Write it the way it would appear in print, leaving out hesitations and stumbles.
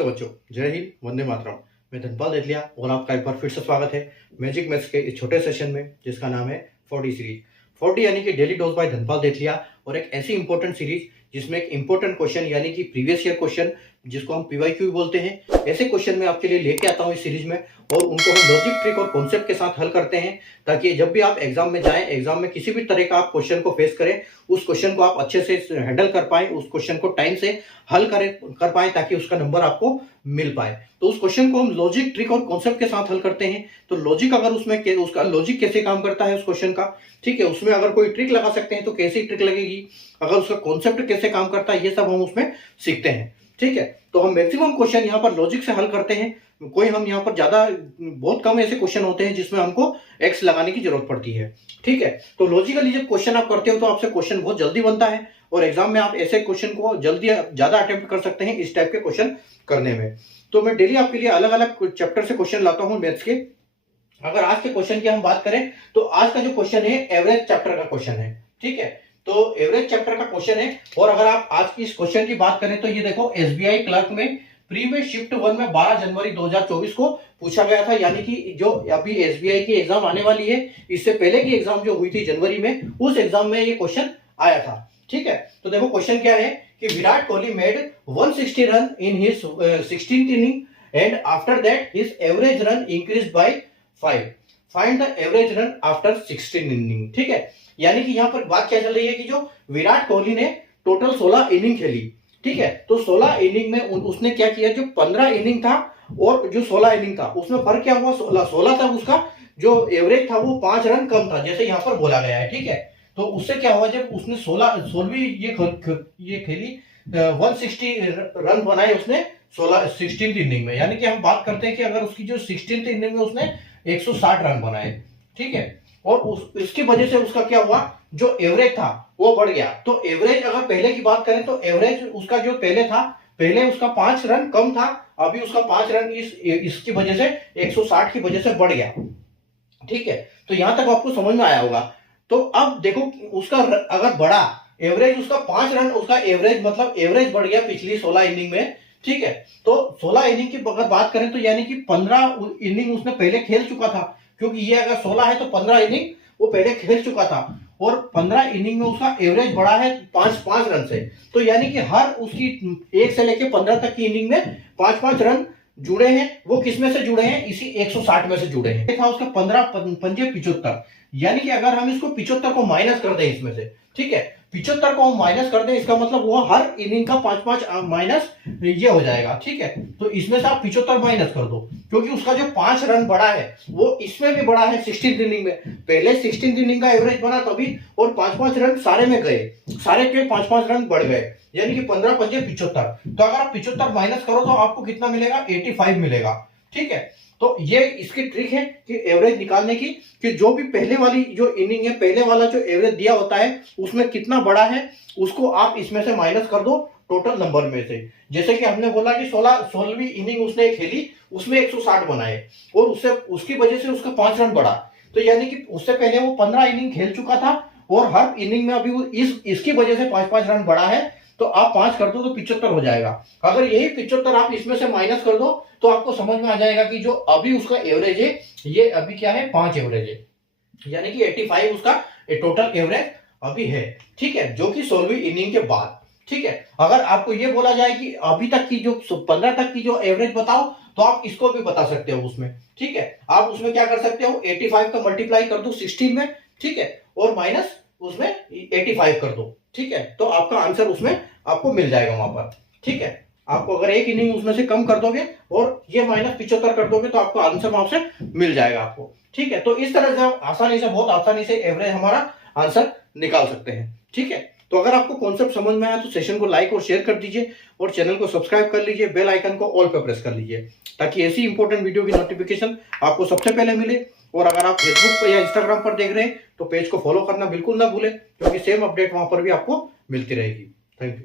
नमस्ते बच्चों, जय हिंद, वंदे मातरम। मैं धनपाल देथलिया और आपका एक बार फिर से स्वागत है मैजिक मैथ्स के इस छोटे सेशन में जिसका नाम है 4D सीरीज। 4D यानी कि डेली डोज बाय धनपाल देथलिया, और एक ऐसी इंपॉर्टेंट सीरीज जिसमें एक इंपॉर्टेंट क्वेश्चन यानी कि प्रीवियस ईयर क्वेश्चन जिसको हम PYQ भी बोलते हैं, ऐसे क्वेश्चन मैं आपके लिए लेके आता हूँ इस सीरीज में, और उनको हम लॉजिक, ट्रिक और कॉन्सेप्ट के साथ हल करते हैं ताकि जब भी आप एग्जाम में जाएं, एग्जाम में किसी भी तरह का आप क्वेश्चन को फेस करें, उस क्वेश्चन को आप अच्छे से हैंडल कर पाएं, उस क्वेश्चन को टाइम से हल कर पाएं ताकि उसका नंबर आपको मिल पाए। तो उस क्वेश्चन को हम लॉजिक, ट्रिक और कॉन्सेप्ट के साथ हल करते हैं। तो लॉजिक, अगर उसमें उसका लॉजिक कैसे काम करता है उस क्वेश्चन का, ठीक है, उसमें अगर कोई ट्रिक लगा सकते हैं तो कैसी ट्रिक लगेगी, अगर उसका कॉन्सेप्ट कैसे काम करता है, ये सब हम उसमें सीखते हैं। ठीक है, तो हम मैक्सिमम क्वेश्चन यहाँ पर लॉजिक से हल करते हैं। कोई हम यहाँ पर बहुत कम ऐसे क्वेश्चन होते हैं जिसमें हमको एक्स लगाने की जरूरत पड़ती है। ठीक है, तो लॉजिकली जब क्वेश्चन आप करते हो तो आपसे क्वेश्चन बहुत जल्दी बनता है और एग्जाम में आप ऐसे क्वेश्चन को जल्दी ज्यादा अटेम्प्ट कर सकते हैं इस टाइप के क्वेश्चन करने में। तो मैं डेली आपके लिए अलग अलग चैप्टर से क्वेश्चन लाता हूँ मैथ्स के। अगर आज के क्वेश्चन की हम बात करें तो आज का जो क्वेश्चन है एवरेज चैप्टर का क्वेश्चन है। ठीक है, तो एवरेज चैप्टर का क्वेश्चन है, और अगर आप आज की इस क्वेश्चन की बात करें तो ये देखो, SBI क्लर्क में प्रीवियस शिफ्ट 1 में 12 जनवरी 2024 को पूछा गया था, यानी कि जो अभी SBI की एग्जाम आने वाली है, इससे पहले की एग्जाम जो हुई थी जनवरी में, उस एग्जाम में ये क्वेश्चन आया था। ठीक है, तो देखो क्वेश्चन क्या है कि Virat Kohli made 160 run in his 16th inning and after that his average run increase by 5। Find the average run after 16 inning. ठीक है, यानी कि यहां पर बात क्या चल रही है कि जो विराट कोहली ने टोटल 16 इनिंग खेली। ठीक है, तो 16 इनिंग में उसने क्या किया, जो 15 इनिंग था और जो 16 इनिंग था उसमें फर्क क्या हुआ, 16 तक उसका जो एवरेज था वो 5 रन कम था, जैसे यहां पर बोला गया है। ठीक है, तो उससे क्या हुआ, जब उसने 16वीं ये खेली 160 रन बनाए उसने 16th इनिंग में, यानी कि हम बात करते हैं कि अगर उसकी जो 16th इनिंग में उसने 160 रन बनाए। ठीक है, और इसकी वजह से उसका क्या हुआ, जो एवरेज था वो बढ़ गया। तो एवरेज अगर पहले की बात करें तो एवरेज उसका जो पहले था, पहले उसका 5 रन कम था, अभी उसका 5 रन इसकी वजह से 160 की वजह से बढ़ गया। ठीक है, तो यहां तक आपको समझ में आया होगा। तो अब देखो उसका अगर बढ़ा एवरेज, उसका 5 रन, उसका एवरेज मतलब एवरेज बढ़ गया पिछली 16 इनिंग में। ठीक है, तो 16 इनिंग की अगर बात करें तो यानी कि 15 इनिंग उसने पहले खेल चुका था, क्योंकि ये अगर 16 है तो 15 इनिंग वो पहले खेल चुका था, और 15 इनिंग में उसका एवरेज बढ़ा है 5 रन से। तो यानी कि हर उसकी 1 से लेकर 15 तक की इनिंग में 5 रन जुड़े हैं। वो किस में से जुड़े हैं, इसी 160 में से जुड़े हैं। था उसका 15 पंजे 75, यानी कि अगर हम इसको 75 को माइनस कर दें इसमें से, ठीक है, 75 को हम माइनस कर दें, इसका मतलब वो हर इनिंग का 5 माइनस ये हो जाएगा। ठीक है, तो इसमें से आप 75 माइनस कर दो, क्योंकि उसका जो 5 रन बढ़ा है वो इसमें भी बढ़ा है 16th इनिंग में। पहले 16th इनिंग का एवरेज बना तभी, और 5 रन सारे में गए, सारे के 5 रन बढ़ गए, यानी कि 15 पंजे 75। तो अगर आप 75 माइनस करो तो आपको कितना मिलेगा, 85 मिलेगा। ठीक है, तो ये इसकी ट्रिक है कि एवरेज निकालने की, कि जो भी पहले वाली जो इनिंग है, पहले वाला जो एवरेज दिया होता है उसमें कितना बड़ा है उसको आप इसमें से माइनस कर दो टोटल नंबर में से। जैसे कि हमने बोला कि 16वीं इनिंग उसने खेली, उसमें 160 बनाए, और उसकी वजह से उसका 5 रन बढ़ा, तो यानी कि उससे पहले वो 15 इनिंग खेल चुका था, और हर इनिंग में अभी वो इसकी वजह से 5 रन बढ़ा है। तो आप 5 कर दो तो 75 हो जाएगा। अगर यही 75 आप इसमें से माइनस कर दो तो आपको समझ में आ जाएगा कि जो अभी उसका एवरेज है, ये अभी क्या है, 5 एवरेज है, यानी कि 85 उसका टोटल एवरेज अभी है। ठीक है, जो कि 16वीं इनिंग के बाद। ठीक है, अगर आपको ये बोला जाए कि अभी तक की जो 15 तक की जो एवरेज बताओ, तो आप इसको भी बता सकते हो उसमें। ठीक है, आप उसमें क्या कर सकते हो, 85 का मल्टीप्लाई कर दो 16 में, ठीक है, और माइनस उसमें 85 कर दो। ठीक है, तो आपका आंसर उसमें आपको मिल जाएगा वहां पर। ठीक है, आपको अगर एक इनिंग उसमें से कम कर दोगे और ये माइनस 75 कर दोगे तो आपको आंसर वहां से मिल जाएगा आपको। ठीक है, तो इस तरह से हम आसानी से, बहुत आसानी से एवरेज हमारा आंसर निकाल सकते हैं। ठीक है, तो अगर आपको कॉन्सेप्ट समझ में आया तो सेशन को लाइक और शेयर कर दीजिए, और चैनल को सब्सक्राइब कर लीजिए, बेल आइकन को ऑल पे प्रेस कर लीजिए, ताकि ऐसी इंपॉर्टेंट वीडियो की नोटिफिकेशन आपको सबसे पहले मिले। और अगर आप फेसबुक पर या इंस्टाग्राम पर देख रहे हैं तो पेज को फॉलो करना बिल्कुल ना भूलें, क्योंकि सेम अपडेट वहां पर भी आपको मिलती रहेगी। Thank you.